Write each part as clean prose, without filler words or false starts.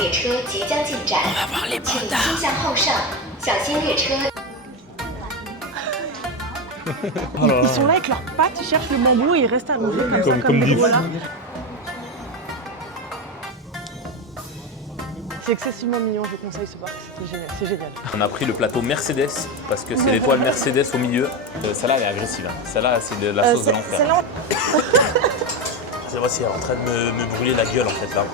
列车即将进站，请倾向后上，小心列车。Ils sont là avec leurs pattes, ils cherchent le bambou et ils restent allongés comme des voilà. C'est excessivement mignon, je conseille ce parc, c'est génial. On a pris le plateau Mercedes parce que c'est l'étoile Mercedes au milieu. Celle-là elle est agressive, hein. Celle-là c'est de la sauce de l'enfer. C'est vrai, c'est en train de me brûler la gueule en fait là.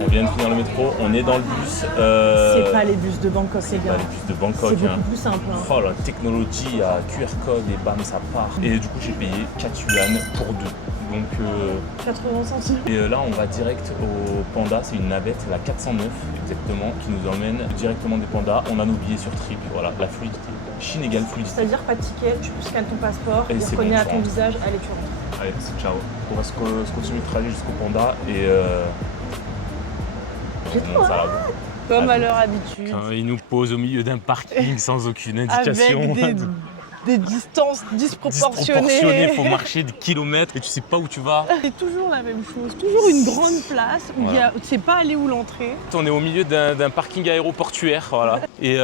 On vient de finir le métro, on est dans le bus. C'est pas les bus de Bangkok, les gars. Pas les bus de Bangkok. C'est beaucoup plus simple. Hein. Oh la technologie à QR code et bam ça part. Et du coup j'ai payé 4 yuan pour 2. Donc 80 centimes. Et là on va direct au Panda, c'est une navette, la 409 exactement, qui nous emmène directement des pandas. On a nos billets sur Trip, voilà, la fluidité. Chine égale fluidité. C'est-à-dire pas de ticket, tu scannes ton passeport, Et il c'est reconnaît bon, à ton visage, allez tu rentres. Allez, ciao. On va se continuer le trajet jusqu'au Panda et Bon, ça va. Comme à leur habitude. Quand ils nous posent au milieu d'un parking sans aucune indication. Avec des distances disproportionnées. Disproportionné, faut marcher des kilomètres et tu sais pas où tu vas. C'est toujours la même chose, toujours une grande place où Voilà. tu sais pas aller où l'entrée. On est au milieu d'un parking aéroportuaire, voilà. Et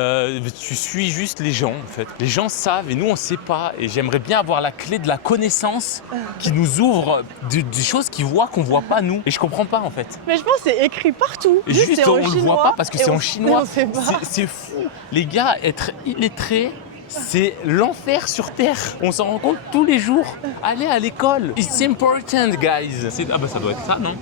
tu suis juste les gens en fait. Les gens savent et nous on sait pas. Et j'aimerais bien avoir la clé de la connaissance qui nous ouvre des choses qu'ils voient qu'on voit pas nous. Et je comprends pas en fait. Mais je pense que c'est écrit partout. Et juste c'est en on le chinois, voit pas parce que et c'est on- en chinois. on sait pas. C'est fou. Les gars, être illettrés, c'est l'enfer sur terre. On s'en rend compte tous les jours. Allez à l'école. It's important, guys. Ah bah ça doit être ça, non?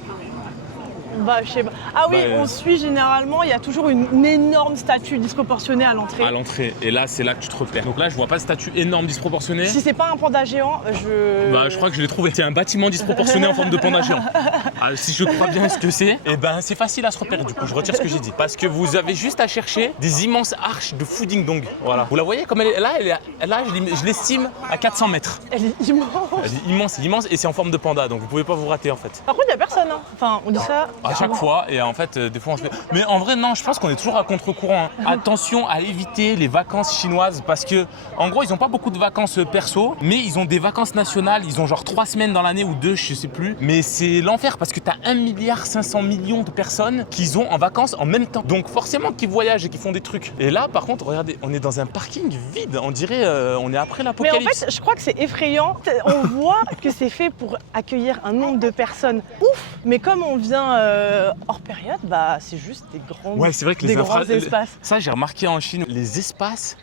Bah, je sais pas. Ah oui, Bah, on suit généralement, il y a toujours une énorme statue disproportionnée à l'entrée. À l'entrée. Et là, c'est là que tu te repères. Donc là, je vois pas le statut énorme disproportionné. Si c'est pas un panda géant, Bah, je crois que je l'ai trouvé. C'est un bâtiment disproportionné en forme de panda géant. Ah, si je crois bien ce que c'est, et ben c'est facile à se repérer. Du coup, je retire ce que j'ai dit. Parce que vous avez juste à chercher des immenses arches de Fooding Dong. Voilà. Vous la voyez comme elle est là, je l'estime à 400 mètres. Elle est immense. Elle est immense et c'est en forme de panda. Donc vous pouvez pas vous rater en fait. Par contre, il y a personne. Hein. Enfin, on dit ça. À chaque fois, et en fait, des fois on se fait. Mais en vrai, non, je pense qu'on est toujours à contre-courant. Hein. Attention à éviter les vacances chinoises parce que, en gros, ils ont pas beaucoup de vacances perso, mais ils ont des vacances nationales. Ils ont genre 3 semaines dans l'année ou 2, je sais plus. Mais c'est l'enfer parce que t'as 1,5 milliard de personnes qui ont en vacances en même temps. Donc forcément qu'ils voyagent et qu'ils font des trucs. Et là, par contre, regardez, on est dans un parking vide. On dirait, on est après Mais en l'apocalypse. fait, je crois que c'est effrayant. On voit que c'est fait pour accueillir un nombre de personnes ouf. Mais comme on vient hors période, bah c'est juste des grands, Ouais, c'est vrai que des les grands infra- espaces. Ça, j'ai remarqué en Chine, les espaces,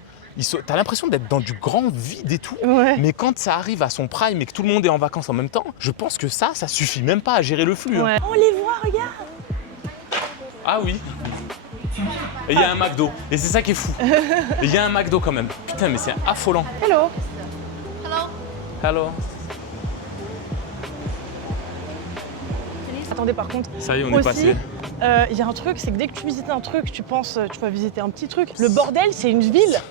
t'as l'impression d'être dans du grand vide et tout. Ouais. Mais quand ça arrive à son prime et que tout le monde est en vacances en même temps, je pense que ça suffit même pas à gérer le flux. Hein. Ouais. On les voit, regarde. Ah oui. Et il y a un McDo. Et c'est ça qui est fou. Et il y a un McDo quand même. Putain, mais c'est affolant. Hello. Hello. Attendez, par contre. Ça y est, on est aussi, passé. il y a un truc, c'est que dès que tu visites un truc, tu penses, tu vas visiter un petit truc. Le bordel, c'est une ville.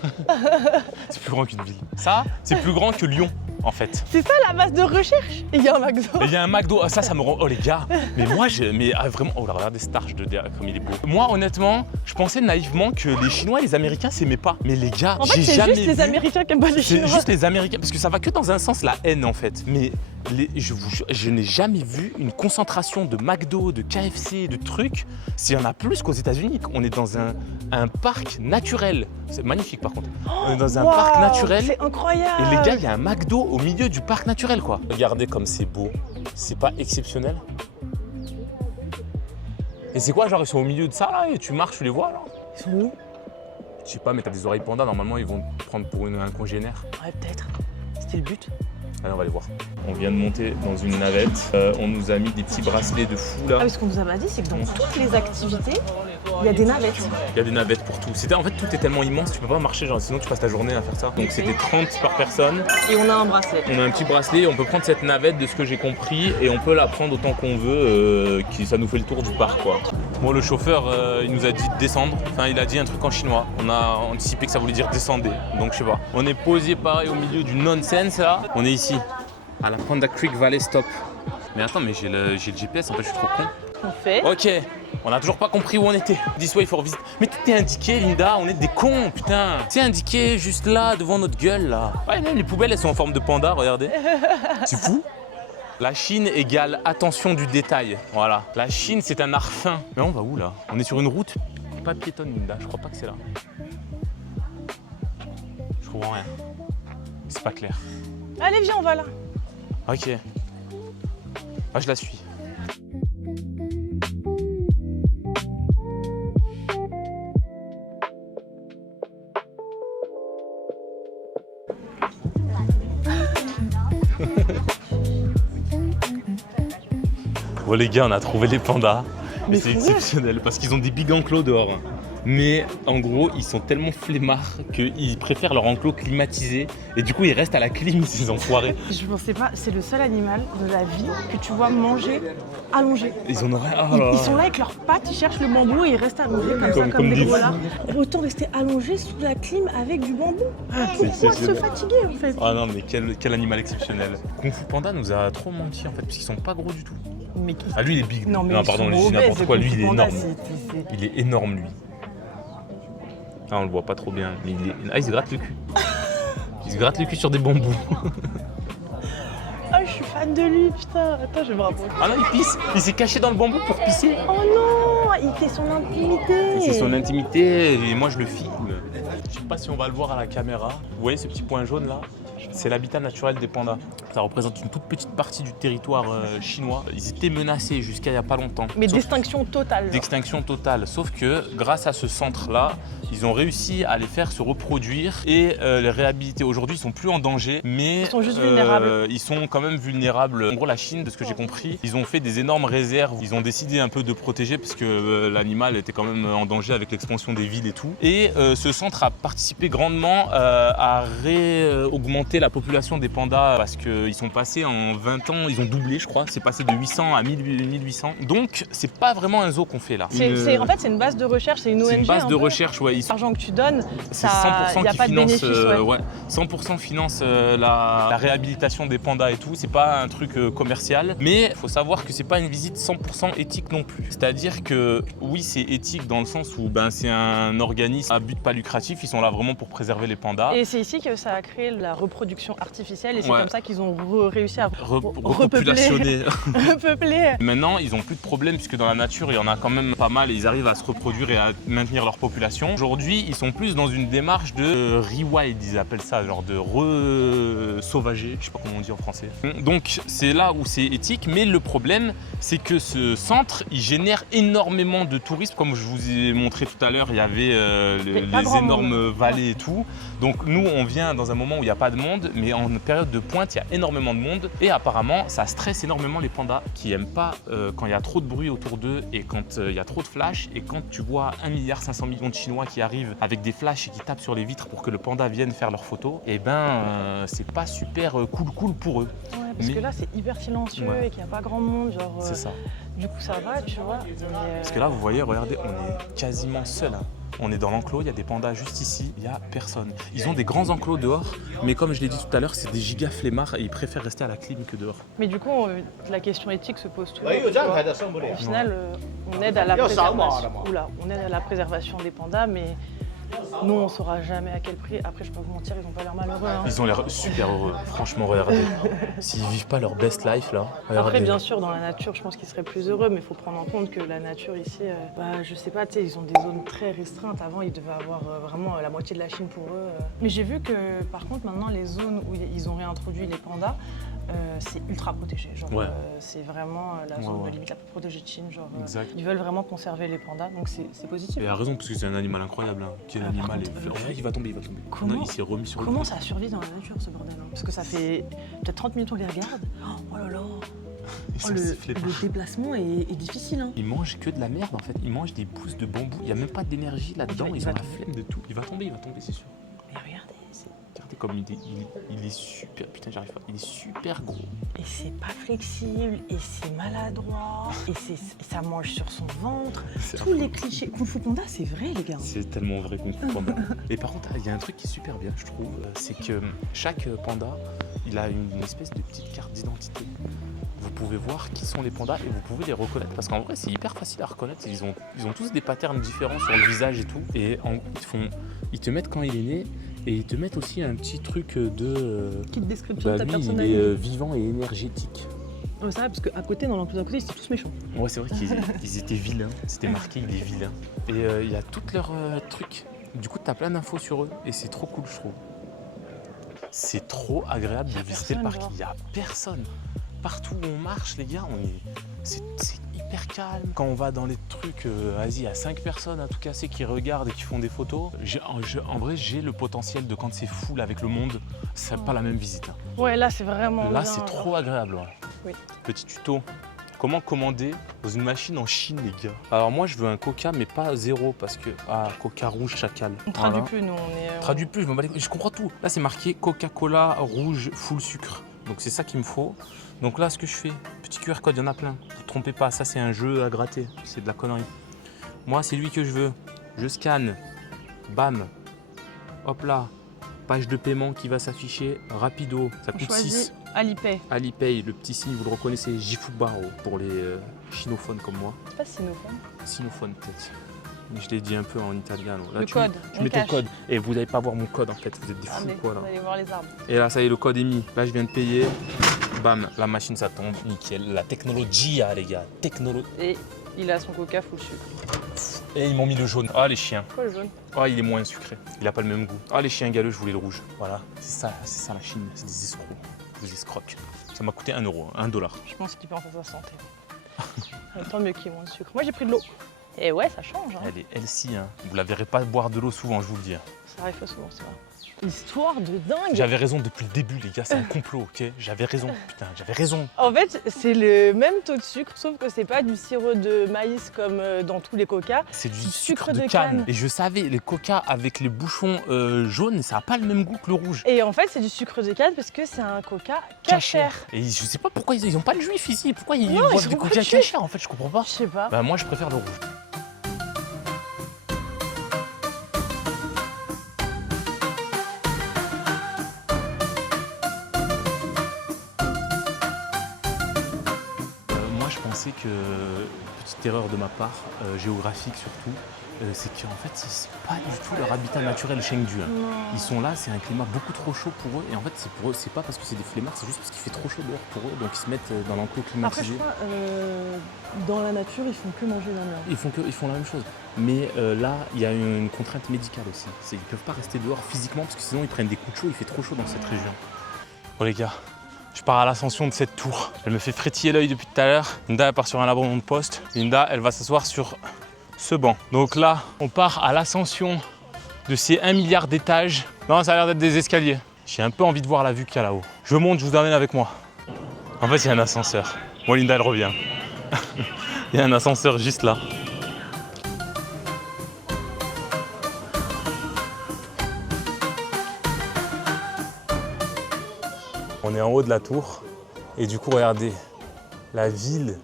C'est plus grand qu'une ville. Ça, c'est plus grand que Lyon, en fait. C'est ça la base de recherche. Et il y a un McDo. Et il y a un McDo, ça me rend. Oh les gars, mais moi, vraiment. Oh là, regardez Starch de derrière, comme il est beau. Moi, honnêtement, je pensais naïvement que les Chinois et les Américains s'aimaient pas. Mais les gars, En fait, j'ai c'est jamais juste les vu- Américains qui aiment pas les C'est Chinois. juste les Américains, parce que ça va que dans un sens, la haine en fait. Mais je vous jure, je n'ai jamais vu une concentration de McDo, de KFC, de trucs. S'il y en a plus qu'aux États-Unis. On est dans un parc naturel. C'est magnifique par contre. On est dans un parc Waouh, naturel. C'est incroyable. Et les gars, il y a un McDo au milieu du parc naturel quoi. Regardez comme c'est beau. C'est pas exceptionnel? Et c'est quoi, genre ils sont au milieu de ça là et tu marches, tu les vois là? Ils sont où? Je sais pas, mais t'as des oreilles panda, normalement ils vont te prendre pour un congénère. Ouais, peut-être. C'était le but. Allez, on va aller voir. On vient de monter dans une navette. On nous a mis des petits bracelets de fou là. Ah oui, ce qu'on nous a pas dit, c'est que dans toutes les activités, Il y a des navettes. Il y a des navettes pour tout. En fait, tout est tellement immense, tu peux pas marcher, genre, sinon tu passes ta journée à faire ça. Donc c'était 30 par personne. Et on a un bracelet. On a un petit bracelet, on peut prendre cette navette de ce que j'ai compris et on peut la prendre autant qu'on veut, ça nous fait le tour du parc quoi. Bon, le chauffeur il nous a dit de descendre, enfin il a dit un truc en chinois. On a anticipé que ça voulait dire descendez, donc je sais pas. On est posé pareil au milieu du nonsense là. On est ici, à la Panda Creek Valley Stop. Mais attends, mais j'ai le GPS en fait, je suis trop con. On fait. Ok, on a toujours pas compris où on était. This way for visit. Mais tout est indiqué, Linda, on est des cons, putain. C'est indiqué juste là, devant notre gueule, là. Ouais, même les poubelles, elles sont en forme de panda, regardez. C'est fou. La Chine égale attention du détail. Voilà. La Chine, c'est un art fin. Mais on va où, là? On est sur une route pas piétonne, Linda. Je crois pas que c'est là. Je comprends rien. C'est pas clair. Allez, viens, on va là. Ok. Ah, je la suis. Bon les gars, on a trouvé les pandas. Mais c'est exceptionnel parce qu'ils ont des big enclos dehors. Mais en gros, ils sont tellement flemmards qu'ils préfèrent leur enclos climatisé. Et du coup, ils restent à la clim, ces enfoirés. Je pensais pas, c'est le seul animal de la vie que tu vois manger allongé. Ils en ont rien. Ils sont là avec leurs pattes, ils cherchent le bambou et ils restent allongés comme des gros là. Autant rester allongé sous la clim avec du bambou. Pourquoi se fatiguer en fait? Ah non, mais quel animal exceptionnel. Kung Fu Panda nous a trop menti en fait, parce qu'ils sont pas gros du tout. Mais ah, lui, il est big. Non, pardon, je dis n'importe quoi. Lui, il est énorme. Il est énorme, lui. Ah, on le voit pas trop bien, mais il se gratte le cul. Il se gratte le cul sur des bambous. Ah, je suis fan de lui, putain. Attends, je vais me rapprocher. Ah non, il pisse. Il s'est caché dans le bambou pour pisser. Oh non, il fait son intimité. C'est son intimité et moi je le filme. Je sais pas si on va le voir à la caméra. Vous voyez ce petit point jaune là? C'est l'habitat naturel des pandas. Ça représente une toute petite partie du territoire chinois. Ils étaient menacés jusqu'à il n'y a pas longtemps. Mais d'extinction totale. D'extinction totale. Sauf que grâce à ce centre-là, ils ont réussi à les faire se reproduire et les réhabiliter. Aujourd'hui, ils sont plus en danger, mais ils sont juste vulnérables. Ils sont quand même vulnérables. En gros, la Chine, de ce que j'ai compris, ils ont fait des énormes réserves. Ils ont décidé un peu de protéger parce que l'animal était quand même en danger avec l'expansion des villes et tout. Et ce centre a participé grandement à augmenter la population des pandas parce qu'ils sont passés en 20 ans, ils ont doublé je crois, c'est passé de 800 à 1800. Donc c'est pas vraiment un zoo qu'on fait là. En fait c'est une base de recherche, c'est une ONG. C'est une base de recherche, ouais. L'argent que tu donnes, c'est 100% il n'y a pas de bénéfice. Ouais. 100% finance la réhabilitation des pandas et tout, c'est pas un truc commercial. Mais il faut savoir que c'est pas une visite 100% éthique non plus. C'est-à-dire que oui c'est éthique dans le sens où c'est un organisme à but pas lucratif, ils sont là vraiment pour préserver les pandas. Et c'est ici que ça a créé la reproduction artificielle et c'est comme ça qu'ils ont réussi à repopulationner. repeupler. Maintenant, ils n'ont plus de problème puisque dans la nature, il y en a quand même pas mal et ils arrivent à se reproduire et à maintenir leur population. Aujourd'hui, ils sont plus dans une démarche de rewild, ils appellent ça, genre de re-sauvager, je sais pas comment on dit en français. Donc, c'est là où c'est éthique, mais le problème, c'est que ce centre, il génère énormément de touristes. Comme je vous ai montré tout à l'heure, il y avait les énormes vallées et tout. Donc, nous, on vient dans un moment où il n'y a pas de monde, mais en période de pointe, il y a énormément de monde et apparemment, ça stresse énormément les pandas qui n'aiment pas quand il y a trop de bruit autour d'eux et quand il y a trop de flash et quand tu vois 1,5 milliard de Chinois qui arrivent avec des flashs et qui tapent sur les vitres pour que le panda vienne faire leurs photos, et c'est pas super cool pour eux. Ouais, parce que là, c'est hyper silencieux et qu'il n'y a pas grand monde, genre. C'est ça. Du coup, ça va, tu vois. Parce que là, vous voyez, regardez, on est quasiment seul. On est dans l'enclos, il y a des pandas juste ici, il n'y a personne. Ils ont des grands enclos dehors, mais comme je l'ai dit tout à l'heure, c'est des giga flemmards et ils préfèrent rester à la clim que dehors. Mais du coup, la question éthique se pose toujours. Au final, on aide à la préservation des pandas, mais nous, on ne saura jamais à quel prix. Après, je peux vous mentir, ils n'ont pas l'air malheureux. Hein. Ils ont l'air super heureux, franchement, regardez. S'ils vivent pas leur best life là. Regardez. Après, bien sûr, dans la nature, je pense qu'ils seraient plus heureux, mais il faut prendre en compte que la nature ici, je sais pas, tu sais, ils ont des zones très restreintes. Avant, ils devaient avoir vraiment la moitié de la Chine pour eux. Mais j'ai vu que, par contre, maintenant, les zones où ils ont réintroduit les pandas, c'est ultra protégé. Genre, Ouais. c'est vraiment la zone Ouais. de limite la plus protégée de Chine. Genre, Exact. ils veulent vraiment conserver les pandas, donc c'est positif. Et il a raison, parce que c'est un animal incroyable. Hein. Quel Par animal contre, est... il va tomber. Comment- Non, il s'est remis sur le Comment dos. ça survit dans la nature, ce bordel hein? Parce que ça fait peut-être 30 minutes qu'on les regarde. Oh là là. Ils sont Le sifflés par- déplacement est difficile. Hein. Ils mangent que de la merde en fait. Ils mangent des pousses de bambou. Il n'y a même pas d'énergie là-dedans. Il Ils va ont la tomber. flemme de tout. Il va tomber, c'est sûr. Mais regardez, Regardez comme il est super. Putain, j'arrive pas. Il est super gros. et c'est pas flexible, et c'est maladroit, et ça mange sur son ventre. C'est Tous les clichés. Kung Fu Panda, c'est vrai, les gars. C'est tellement vrai qu'on comprend pas. Et par contre, il y a un truc qui est super bien, je trouve, c'est que chaque panda, il a une espèce de petite carte d'identité. Vous pouvez voir qui sont les pandas et vous pouvez les reconnaître parce qu'en vrai, c'est hyper facile à reconnaître. Ils ont tous des patterns différents sur le visage et tout. Et ils te mettent quand il est né et ils te mettent aussi un petit truc de. Petite description de ta Lui, il personnalité. est vivant et énergétique. Oh, ça va, parce qu'à côté, dans l'enclos d'à côté, ils étaient tous méchants. Ouais, c'est vrai qu'ils étaient vilains. C'était marqué, il est vilain. Et il y a tous leurs trucs. Du coup, tu as plein d'infos sur eux et c'est trop cool, je trouve. C'est trop agréable de visiter le personne, parc. genre. Il n'y a personne. Partout où on marche, les gars, c'est hyper calme. Quand on va dans les trucs, vas-y, il y a 5 personnes à tout casser qui regardent et qui font des photos. En vrai, j'ai le potentiel de quand c'est full avec le monde, c'est pas la même visite. Hein. Ouais, là, c'est vraiment. Là, bien, c'est genre. trop agréable. Ouais. Oui. Petit tuto. Comment commander dans une machine en Chine, les gars? Alors moi, je veux un Coca, mais pas zéro, parce que... Ah, Coca rouge chacal. On traduit Voilà. plus, nous, on est. Traduis plus, je comprends tout. Là, c'est marqué Coca-Cola rouge full sucre. Donc c'est ça qu'il me faut. Donc là, ce que je fais, petit QR code, il y en a plein. Ne vous trompez pas, ça c'est un jeu à gratter. C'est de la connerie. Moi, c'est lui que je veux. Je scanne. Bam. Hop là. Page de paiement qui va s'afficher. Rapido. Ça On coûte choisit 6. Alipay. Alipay, le petit signe, vous le reconnaissez. Jifubaro pour les chinophones comme moi. C'est pas Sinophone. Sinophone peut-être. Mais je l'ai dit un peu en italiano. Là, Le code. Je on mettais le cache. code. Et vous n'allez pas voir mon code en fait. Vous êtes des fous Allez, quoi là. vous allez voir les arbres. Et là, ça y est, le code est mis. Là, je viens de payer. Bam, la machine, ça tombe. Nickel. La technologie, les gars. Et il a son coca full sucre. Et ils m'ont mis le jaune. Ah, les chiens. Quoi le jaune? Ah, il est moins sucré. Il a pas le même goût. Ah, les chiens galeux, je voulais le rouge. Voilà. C'est ça la Chine. C'est des escrocs. Des escrocs. Ça m'a coûté 1 euro, $1. Je pense qu'il pense à sa santé. Tant mieux qu'il y ait moins de sucre. Moi j'ai pris de l'eau. Et ouais, ça change. Hein. Elle est healthy, hein. Vous la verrez pas boire de l'eau souvent, je vous le dis. Ça arrive pas souvent, c'est vrai. Histoire de dingue. J'avais raison depuis le début, les gars. C'est un complot, ok? J'avais raison. Putain, j'avais raison. En fait, c'est le même taux de sucre, sauf que c'est pas du sirop de maïs comme dans tous les coca. C'est du Du sucre de canne. Et je savais, les coca avec les bouchons jaunes, ça n'a pas le même goût que le rouge. Et en fait, c'est du sucre de canne parce que c'est un coca cachère. Et je sais pas pourquoi ils ont pas de juif ici. Pourquoi ils Non, boivent ils du ont pas coca de juif. cachère en fait, je comprends pas. Je sais pas. Bah moi je préfère le rouge. Moi je pensais que, petite erreur de ma part, géographique surtout, c'est qu'en fait c'est pas du tout leur habitat naturel Chengdu. Hein. Non. Ils sont là, c'est un climat beaucoup trop chaud pour eux. Et en fait, c'est pour eux, c'est pas parce que c'est des flemmards, c'est juste parce qu'il fait trop chaud dehors pour eux. Donc ils se mettent dans l'enclos Après, je climatisé. crois, dans la nature, ils font que manger de la merde. Ils font la même chose. Mais là, il y a une contrainte médicale aussi. Ils ne peuvent pas rester dehors physiquement parce que sinon ils prennent des coups de chaud. Il fait trop chaud dans cette région. Bon les gars, je pars à l'ascension de cette tour. Elle me fait frétiller l'œil depuis tout à l'heure. Linda elle part sur un abandon de poste. Linda, elle va s'asseoir sur ce banc. Donc là, on part à l'ascension de ces 1 milliard d'étages. Non, ça a l'air d'être des escaliers. J'ai un peu envie de voir la vue qu'il y a là-haut. Je monte, je vous emmène avec moi. En fait, il y a un ascenseur. Bon, Linda, elle revient. Il y a un ascenseur juste là. On est en haut de la tour et du coup, regardez, la ville,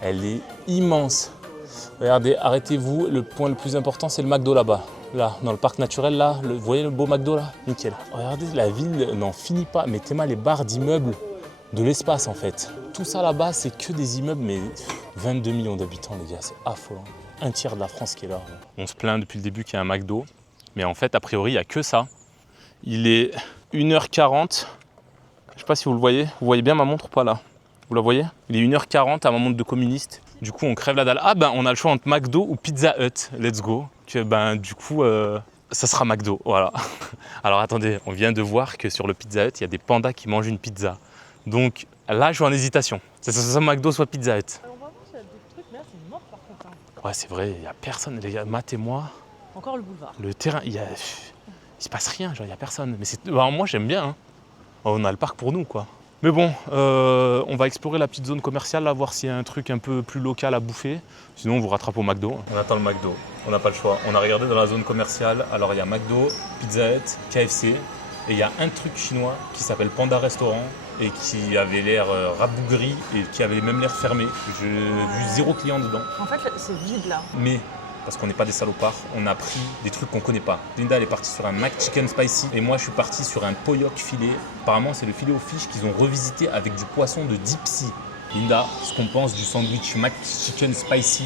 elle est immense. Regardez, arrêtez-vous, le point le plus important, c'est le McDo là-bas. Là, dans le parc naturel, là, vous voyez le beau McDo là? Nickel. Regardez, la ville n'en finit pas. Mettez-moi les barres d'immeubles de l'espace en fait. Tout ça là-bas, c'est que des immeubles, mais 22 millions d'habitants, les gars, c'est affolant. Un tiers de la France qui est là. On se plaint depuis le début qu'il y a un McDo, mais en fait, a priori, il n'y a que ça. Il est 1h40. Je sais pas si vous le voyez. Vous voyez bien ma montre ou pas là? Vous la voyez? Il est 1h40 à ma montre de communiste. Du coup, on crève la dalle. Ah ben, on a le choix entre McDo ou Pizza Hut. Let's go. Que, ben, du coup, ça sera McDo. Voilà. Alors attendez, on vient de voir que sur le Pizza Hut, il y a des pandas qui mangent une pizza. Donc là, je suis en hésitation. C'est soit McDo, soit Pizza Hut. On va voir s'il y a des trucs, mais là c'est mort par contre. Hein. Ouais, c'est vrai, il n'y a personne. Les gars, Matt et moi, Encore le boulevard. le terrain, il se passe rien, genre il n'y a personne. Mais bah, moi, j'aime bien. Hein. On a le parc pour nous, quoi. Mais bon, on va explorer la petite zone commerciale, là, voir s'il y a un truc un peu plus local à bouffer. Sinon, on vous rattrape au McDo. On attend le McDo, on n'a pas le choix. On a regardé dans la zone commerciale. Alors, il y a McDo, Pizza Hut, KFC. Et il y a un truc chinois qui s'appelle Panda Restaurant et qui avait l'air rabougri et qui avait même l'air fermé. J'ai vu 0 client dedans. En fait, c'est vide là. Mais, parce qu'on n'est pas des salopards, on a pris des trucs qu'on connaît pas. Linda, elle est partie sur un Mac Chicken Spicy et moi, je suis parti sur un Poyoc filet. Apparemment, c'est le filet aux fiches qu'ils ont revisité avec du poisson de Deep Sea. Linda, ce qu'on pense du sandwich Mac Chicken Spicy.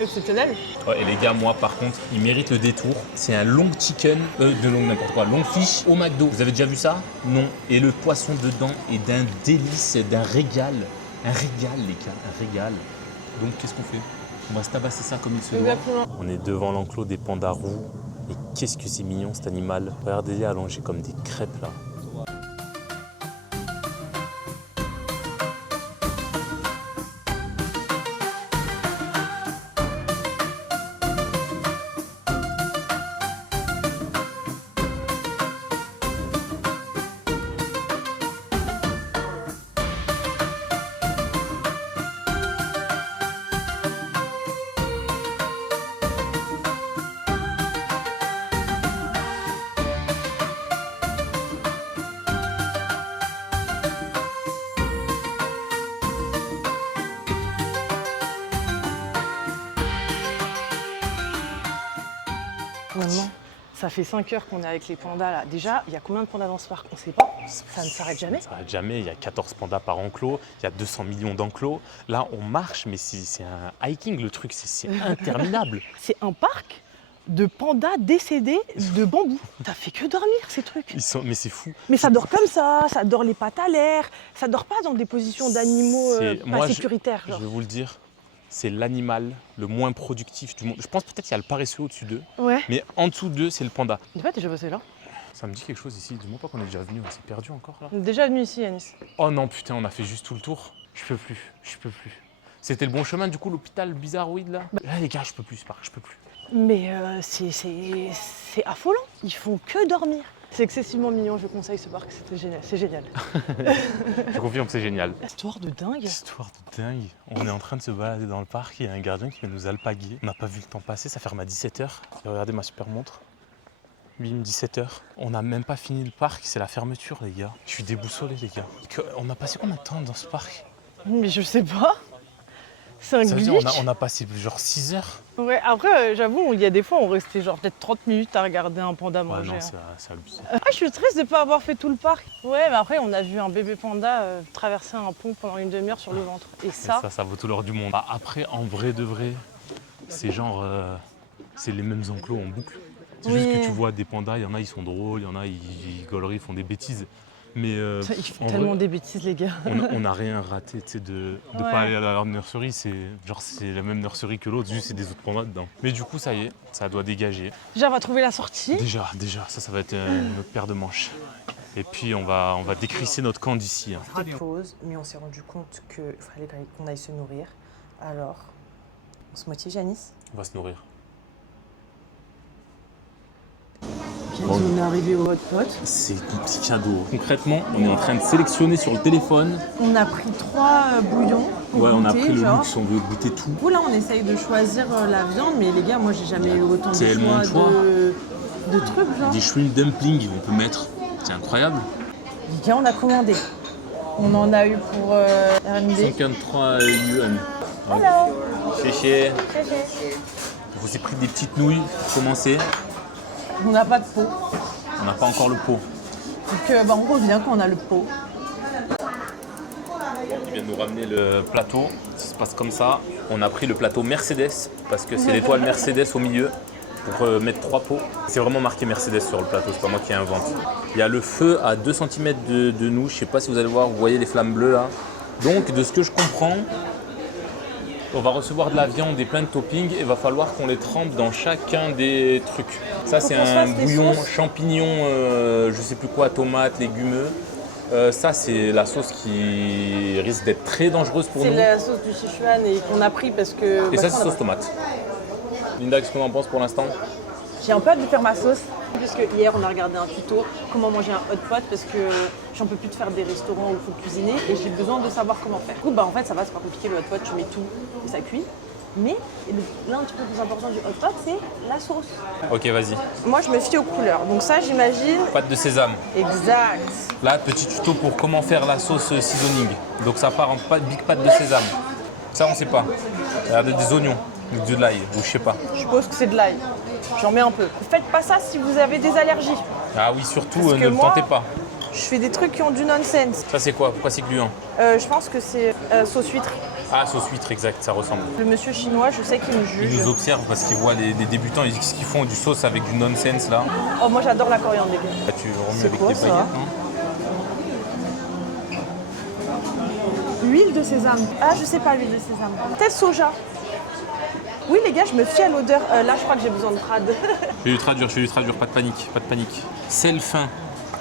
Exceptionnel. Ouais, et les gars, moi par contre, ils méritent le détour. C'est un long chicken, n'importe quoi, long fish au McDo. Vous avez déjà vu ça? Non. Et le poisson dedans est d'un délice, d'un régal. Un régal, les gars, un régal. Donc qu'est-ce qu'on fait? On va se tabasser ça comme il se doit. On est devant l'enclos des pandas roux. Et qu'est-ce que c'est mignon cet animal. Regardez-les allongés comme des crêpes là. Maman, ça fait 5 heures qu'on est avec les pandas là. Déjà, il y a combien de pandas dans ce parc? On sait pas. Ça ne s'arrête jamais. Ça ne s'arrête jamais. Il y a 14 pandas par enclos. Il y a 200 millions d'enclos. Là, on marche, mais c'est un hiking le truc. C'est interminable. C'est un parc de pandas décédés de bambou. Ça fait que dormir ces trucs. Mais c'est fou. Mais ça dort comme ça dort les pattes à l'air. Ça dort pas dans des positions d'animaux pas sécuritaires. Je vais vous le dire. C'est l'animal le moins productif du monde. Je pense peut-être qu'il y a le paresseux au-dessus d'eux. Ouais. Mais en dessous d'eux, c'est le panda. Tu pas déjà passé là? Ça me dit quelque chose ici. Dis-moi pas qu'on est déjà venu. On s'est perdu encore là. On est déjà venu ici, Yanis. Oh non, putain, on a fait juste tout le tour. Je peux plus. C'était le bon chemin, du coup, l'hôpital bizarroïde là. Là, les gars, je peux plus ce parc, je peux plus. Mais c'est affolant. Ils font que dormir. C'est excessivement mignon, je conseille ce parc, c'est génial. Je confirme, c'est génial. Histoire de dingue. Histoire de dingue. On est en train de se balader dans le parc, il y a un gardien qui vient nous alpaguer. On n'a pas vu le temps passer, ça ferme à 17h. Regardez ma super montre. Bim, 17h. On n'a même pas fini le parc, c'est la fermeture les gars. Je suis déboussolé les gars. On a passé combien de temps dans ce parc? Mais je sais pas. C'est un glitch. On a passé genre 6 heures. Ouais, après, j'avoue, il y a des fois, on restait genre peut-être 30 minutes à regarder un panda manger. Ouais, non, c'est abusé. Je suis triste de ne pas avoir fait tout le parc. Ouais, mais après, on a vu un bébé panda traverser un pont pendant une demi-heure sur le ventre. Et ça vaut tout l'or du monde. Après, en vrai de vrai, c'est genre... c'est les mêmes enclos en boucle. C'est juste que tu vois des pandas, il y en a, ils sont drôles, il y en a, ils gauleries, ils font des bêtises. Mais ils font tellement des bêtises, les gars. On n'a rien raté, tu sais, de pas aller à la nurserie. C'est la même nurserie que l'autre, juste c'est des autres pandas dedans. Mais du coup, ça y est, ça doit dégager. Déjà, on va trouver la sortie. Déjà, ça va être notre paire de manches. Et puis, on va décrisser notre camp d'ici. Hein. Des pauses, mais on s'est rendu compte qu'il fallait qu'on aille se nourrir. Alors, on se motive, Janice? On va se nourrir. On est arrivé au hotpot. C'est un petit cadeau. Concrètement, on est en train de sélectionner sur le téléphone. On a pris 3 bouillons pour goûter, on a pris le luxe, on veut goûter tout. Du coup, là, on essaye de choisir la viande, mais les gars, moi, j'ai jamais eu autant de choix de trucs, genre. Des shrimp dumplings, on peut mettre. C'est incroyable. Les gars, on a commandé. On en a eu pour RMB. 53 yuan. Hello. Chéché. On s'est pris des petites nouilles pour commencer. On n'a pas de pot. On n'a pas encore le pot. Donc on revient quand on a le pot. Il vient de nous ramener le plateau. Ça se passe comme ça. On a pris le plateau Mercedes parce que c'est l'étoile Mercedes au milieu pour mettre 3 pots. C'est vraiment marqué Mercedes sur le plateau, c'est pas moi qui invente. Il y a le feu à 2 cm de nous. Je sais pas si vous allez voir, vous voyez les flammes bleues là. Donc de ce que je comprends, on va recevoir de la viande et plein de toppings et il va falloir qu'on les trempe dans chacun des trucs. Ça c'est un bouillon champignons, je sais plus quoi, tomates, légumineux. Ça, c'est la sauce qui risque d'être très dangereuse pour C'est nous. la sauce du Sichuan et qu'on a pris parce que... Et bah, ça, je c'est crois sauce tomate. Linda, qu'est-ce qu'on en pense pour l'instant? J'ai un peu hâte de faire ma sauce. Puisque hier, on a regardé un tuto comment manger un hot pot parce que j'en peux plus de faire des restaurants où il faut cuisiner et j'ai besoin de savoir comment faire. Du coup, bah, en fait, ça va, c'est pas compliqué. Le hot pot, tu mets tout et ça cuit. Mais l'un petit peu plus important du hot pot, c'est la sauce. Ok, vas-y. Moi, je me fie aux couleurs. Donc ça, j'imagine... Pâte de sésame. Exact. Là, petit tuto pour comment faire la sauce seasoning. Donc ça part en big pâte de sésame. Ça, on sait pas. Il y a des oignons, ou de l'ail, ou je sais pas. Je suppose que c'est de l'ail. J'en mets un peu. Faites pas ça si vous avez des allergies. Ah oui, surtout, Parce ne que le moi- tentez pas. Je fais des trucs qui ont du nonsense. Ça, c'est quoi? Pourquoi c'est gluant? Je pense que c'est sauce huître. Ah, sauce huître, exact, ça ressemble. Le monsieur chinois, je sais qu'il me Ils juge. nous observent parce qu'ils voient les débutants, ils disent qu'ils font du sauce avec du nonsense là. Oh, moi j'adore la coriandre, les gars. Là, tu remues C'est avec quoi, des ça baguettes, non? Huile de sésame. Ah, je sais pas, l'huile de sésame. Peut-être soja. Oui, les gars, je me fie à l'odeur. Là, je crois que j'ai besoin de trad. Je vais lui traduire, pas de panique, pas de panique. Sel fin,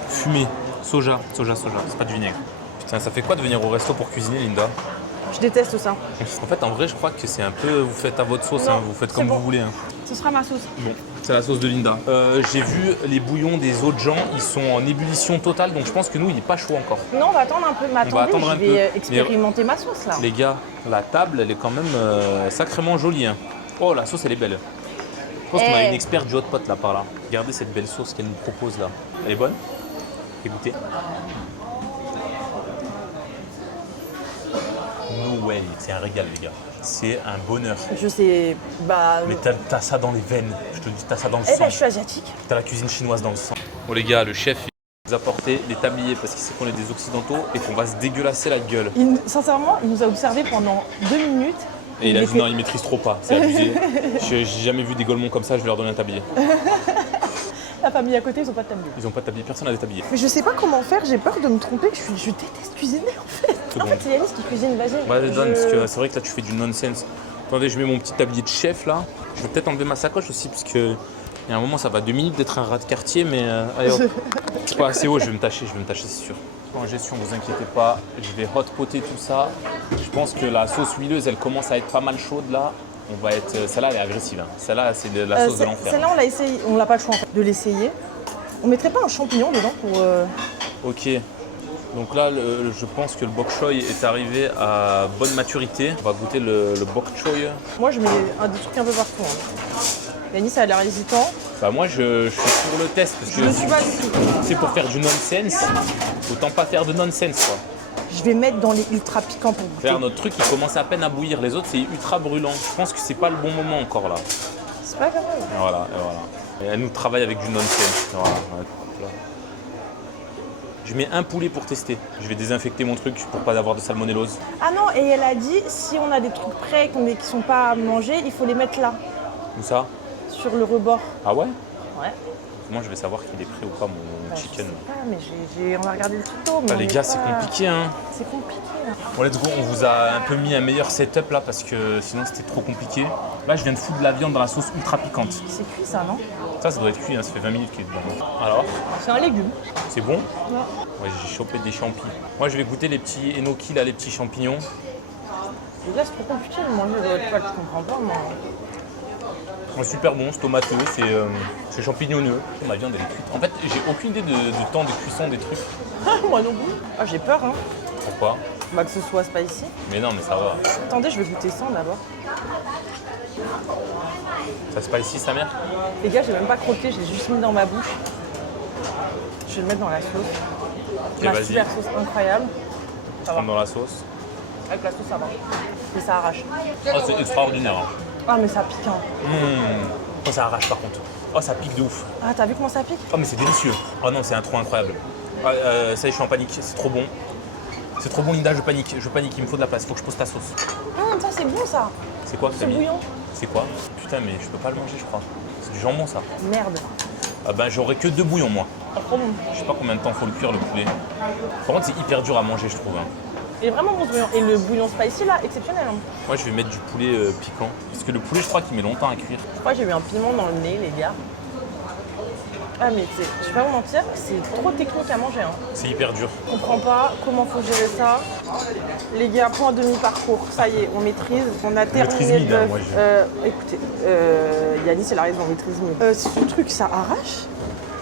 fumé, soja, c'est pas du vinaigre. Putain, ça fait quoi de venir au resto pour cuisiner, Linda? Je déteste ça. En fait, en vrai, je crois que c'est un peu, vous faites à votre sauce, Non, hein, vous faites c'est comme bon. vous voulez. Hein. Ce sera ma sauce. Bon, c'est la sauce de Linda. J'ai vu les bouillons des autres gens, ils sont en ébullition totale, donc je pense que nous, il n'est pas chaud encore. Non, on va attendre un peu. Mais attendez, attendre un je vais peu. expérimenter ma sauce là. Les gars, la table, elle est quand même sacrément jolie. Hein. Oh, la sauce, elle est belle. Je pense qu'on a une experte du hot pot là par là. Regardez cette belle sauce qu'elle nous propose là. Elle est bonne? Écoutez. No way, c'est un régal les gars. C'est un bonheur. Je sais. Bah. Mais t'as ça dans les veines, je te dis, t'as ça dans le Eh sang. ben, je suis asiatique. T'as la cuisine chinoise dans le sang. Bon les gars, le chef il nous a apporté les tabliers parce qu'il sait qu'on est des occidentaux et qu'on va se dégueulasser la gueule. Sincèrement, il nous a observé pendant 2 minutes. Et il a dit était- non, il maîtrise trop pas, c'est abusé. J'ai jamais vu des golemons comme ça, je vais leur donner un tablier. La famille à côté, ils ont pas de tablier. Ils ont pas de tablier, personne n'a des tabliers. Mais je sais pas comment faire, j'ai peur de me tromper. Je déteste cuisiner en fait. En fait, c'est Yanis qui cuisine, vas-y. Ouais, donne, Je- parce que c'est vrai que là tu fais du nonsense. Attendez, je mets mon petit tablier de chef là. Je vais peut-être enlever ma sacoche aussi, parce que il y a un moment ça va 2 minutes d'être un rat de quartier, mais allez hop. Je suis pas assez haut, je vais me tâcher, c'est sûr. En gestion, vous inquiétez pas, je vais hot poter tout ça. Je pense que la sauce huileuse, elle commence à être pas mal chaude là. On va être, celle-là elle est agressive. Hein. Celle-là c'est de la sauce de l'enfer. Celle-là, on l'a essayé, on l'a pas le choix en fait, de l'essayer. On mettrait pas un champignon dedans pour. Ok. Donc là, je pense que le bok choy est arrivé à bonne maturité. On va goûter le bok choy. Moi, je mets des trucs un peu partout. Hein. Yanis, ça a l'air hésitant. Bah moi, je suis pour le test parce Je ne que suis pas du tout. c'est pour faire du nonsense. Autant pas faire de nonsense quoi. Je vais mettre dans les ultra piquants pour goûter. Faire notre truc, il commence à peine à bouillir. Les autres, c'est ultra brûlant. Je pense que c'est pas le bon moment encore là. C'est pas grave. Et voilà, et voilà. Et elle nous travaille avec du nonsense. Voilà, ouais, là. Je mets un poulet pour tester. Je vais désinfecter mon truc pour pas avoir de salmonellose. Ah non, et elle a dit, si on a des trucs prêts qui sont pas à manger, il faut les mettre là, Où ça? sur le rebord. Ah ouais? Ouais. Moi, je vais savoir qu'il est prêt ou pas mon Bah, chicken. Je sais pas, mais on a regardé le tuto. Mais Bah, on les est gars, pas- c'est compliqué hein. C'est compliqué. Là. Bon, let's go, on vous a un peu mis un meilleur setup là parce que sinon c'était trop compliqué. Là, je viens de foutre de la viande dans la sauce ultra piquante. C'est cuit ça, non? Ça doit être cuit, hein, ça fait 20 minutes qu'il est dedans. Alors, C'est un légume. c'est bon? Ouais. Ouais, j'ai chopé des champignons. Moi, je vais goûter les petits enoki là, les petits champignons. Les gars, c'est trop compliqué de manger le hot pot, je comprends pas moi. Ouais, super bon, c'est tomateux, c'est champignonneux. Ma viande elle est cuite. En fait, j'ai aucune idée de temps de cuisson des trucs. Moi non plus. Ah, j'ai peur, hein. Pourquoi? Bah, que ce soit spicy. Mais non, mais ça va. Attendez, je vais goûter ça d'abord. Ça se passe ici, sa mère? Les gars, j'ai même pas croqué, je l'ai juste mis dans ma bouche. Je vais le mettre dans la sauce. Ok, Ma vas-y. super sauce incroyable. Ça va. Prends dans la sauce. Avec la sauce, ça va. Et ça arrache. Oh, c'est extraordinaire. Hein. Ah, mais ça pique, hein. Oh, ça arrache par contre. Oh, ça pique de ouf. Ah, t'as vu comment ça pique? Oh, mais c'est délicieux. Oh non, c'est un trop incroyable. Ah, ça y est, je suis en panique. C'est trop bon. C'est trop bon, Linda, je panique. Il me faut de la place. Faut que je pose ta sauce. Ça, c'est bon, ça. C'est quoi que t'as C'est mis? bouillon. C'est quoi? Putain, mais je peux pas le manger, je crois. C'est du jambon, ça. Merde. Ah ben, j'aurais que 2 bouillons, moi. C'est trop bon. Je sais pas combien de temps faut le cuire, le poulet. Par contre, c'est hyper dur à manger, je trouve. Hein. Il est vraiment bon ce bouillon. Et le bouillon spicy, là, exceptionnel. Hein. Moi, je vais mettre du poulet piquant. Parce que le poulet, je crois qu'il met longtemps à cuire. Je crois que j'ai eu un piment dans le nez, les gars. Ah mais je vais pas vous mentir, c'est trop technique à manger. Hein. C'est hyper dur. Je comprends pas comment faut gérer ça. Les gars, point demi-parcours, ça y est, on maîtrise. On a terminé le bœuf. Moi, Écoutez, Yanis, elle a raison, on maîtrise mieux. Ce truc, ça arrache.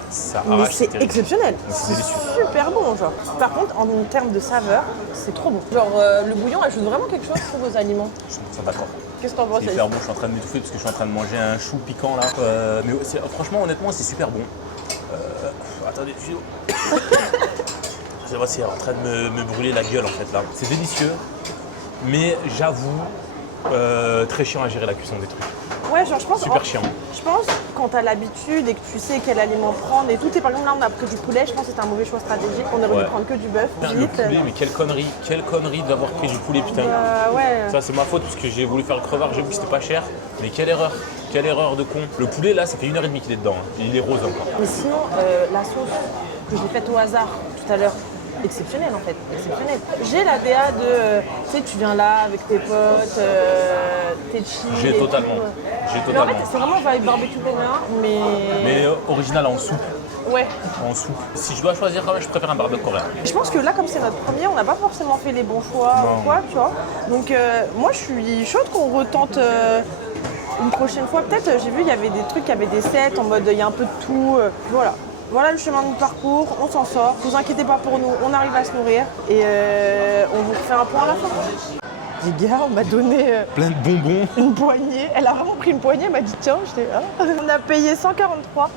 Ça Mais arrache, c'est terrible. exceptionnel. C'est C'est délicieux. super bon, genre. Par contre, en termes de saveur, c'est trop bon. Genre, le bouillon ajoute vraiment quelque chose pour vos aliments. Je suis d'accord. Qu'est-ce que t'en penses, C'est hyper bon, je suis en train de m'étouffer parce que je suis en train de manger un chou piquant là. Mais franchement, honnêtement, c'est super bon. Attendez, c'est vrai, c'est en train de me brûler la gueule en fait là. C'est délicieux, mais j'avoue, très chiant à gérer la cuisson des trucs. Ouais, genre, je pense. Super chiant. Je pense quand t'as l'habitude et que tu sais quel aliment prendre et tout. Et par exemple, là, on a pris du poulet. Je pense que c'était un mauvais choix stratégique. On aurait dû prendre que du bœuf. Putain, le poulet, mais quelle connerie d'avoir pris du poulet, putain. Ouais. Ça, c'est ma faute parce que j'ai voulu faire le crevard, j'ai vu que c'était pas cher. Mais quelle erreur de con. Le poulet, là, ça fait 1h30 qu'il est dedans. Hein. Il est rose encore. Mais sinon, la sauce que j'ai faite au hasard tout à l'heure, exceptionnelle en fait, exceptionnelle. J'ai la DA de, tu sais, tu viens là avec tes potes, t'es chill. J'ai et totalement. tout. Mais en fait, c'est vraiment vibe barbecue coréen, mais... Mais original en soupe. Ouais. En soupe. Si je dois choisir, quand même, je préfère un barbecue coréen. Je pense que là, comme c'est notre premier, on n'a pas forcément fait les bons choix ou quoi, tu vois. Donc moi, je suis chaude qu'on retente une prochaine fois. Peut-être, j'ai vu, il y avait des trucs, il y avait des sets en mode, il y a un peu de tout. Voilà. Voilà le chemin de parcours, on s'en sort. Ne vous inquiétez pas pour nous, on arrive à se nourrir. Et on vous refait un point à la fin. Les gars, on m'a donné Plein de bonbons. une poignée. Elle a vraiment pris une poignée, elle m'a dit tiens, j'étais là. On a payé 143.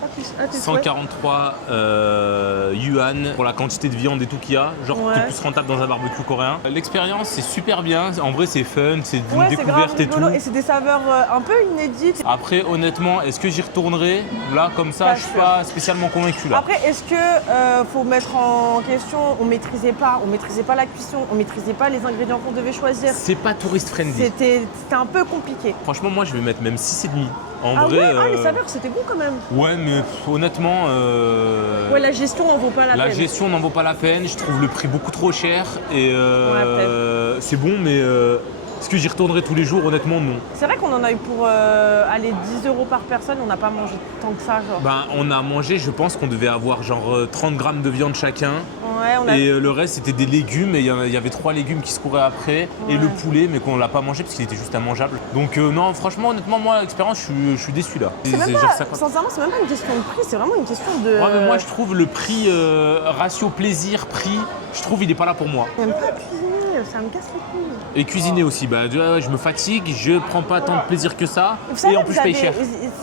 143 yuan pour la quantité de viande et tout qu'il y a. Genre, Ouais. t'es plus rentable dans un barbecue coréen. L'expérience, c'est super bien. En vrai, c'est fun, c'est une Ouais, c'est grave découverte et tout. rigolo. Et c'est des saveurs un peu inédites. Après, honnêtement, est-ce que j'y retournerai? Là, comme ça, Pas je suis sûr. pas spécialement convaincu là. Après, est-ce que faut mettre en question, on maîtrisait pas la cuisson, on maîtrisait pas les ingrédients qu'on devait choisir. C'est pas tourist friendly. C'était un peu compliqué. Franchement, moi, je vais mettre même 6,5. En Ah vrai, ouais, les saveurs c'était bon quand même. ouais, mais honnêtement, Ouais, la gestion en vaut pas la la peine. gestion n'en vaut pas la peine. Je trouve le prix beaucoup trop cher et c'est bon, mais est-ce que j'y retournerai tous les jours? Honnêtement, non. C'est vrai qu'on en a eu pour aller 10 € par personne, on n'a pas mangé tant que ça, genre. Ben, on a mangé, je pense qu'on devait avoir genre 30 grammes de viande chacun. Ouais, on a. Et le reste, c'était des légumes. Et il y avait 3 légumes qui se couraient après. Et le poulet, mais qu'on l'a pas mangé parce qu'il était juste immangeable. Donc, non, franchement, honnêtement, moi, l'expérience, je suis déçu là. C'est même genre pas, 50. sincèrement, c'est même pas une question de prix, c'est vraiment une question de. Ouais, mais moi, je trouve le prix, ratio plaisir-prix, je trouve il est pas là pour moi. J'aime pas cuisiner, ça me casse les couilles. Et cuisiner aussi, bah, ouais, je me fatigue, je prends pas tant de plaisir que ça. Vous savez, Et en plus, je paye cher.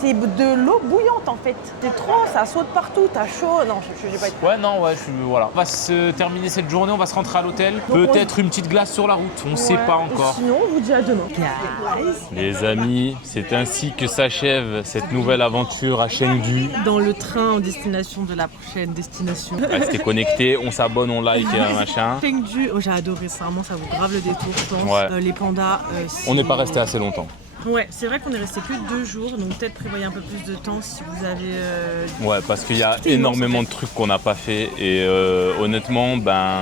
C'est de l'eau bouillante en fait. C'est trop, ça saute partout, t'as chaud. Non, je vais pas être. Ouais, non, ouais, voilà. On va se terminer cette journée, on va se rentrer à l'hôtel. Donc, Peut-être une petite glace sur la route, on sait Ouais. pas encore. Sinon, on vous dit à demain. Les amis, c'est ainsi que s'achève cette nouvelle aventure à Chengdu. Dans le train en destination de la prochaine destination. Restez connectés, on s'abonne, on like, machin. Chengdu, oh, j'ai adoré ça, vraiment ça vaut grave le détour, je pense. Ouais. Les pandas. On n'est pas resté assez longtemps. Ouais, c'est vrai qu'on est resté que 2 jours, donc peut-être prévoyez un peu plus de temps si vous avez. Ouais, parce qu'il y a énormément de trucs qu'on n'a pas fait et honnêtement, ben,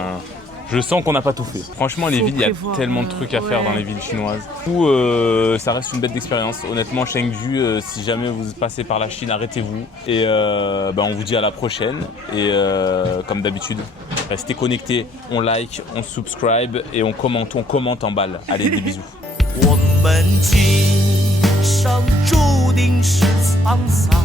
je sens qu'on n'a pas tout fait. Franchement, les Faut villes, il y a prévoir, tellement de trucs à faire ouais. dans les villes chinoises. Tout, ça reste une belle expérience. Honnêtement, Chengdu, si jamais vous passez par la Chine, arrêtez-vous. Et ben, on vous dit à la prochaine. Et comme d'habitude, restez connectés, on like, on subscribe et on commente en balle. Allez, des bisous. 我们今生注定是沧桑。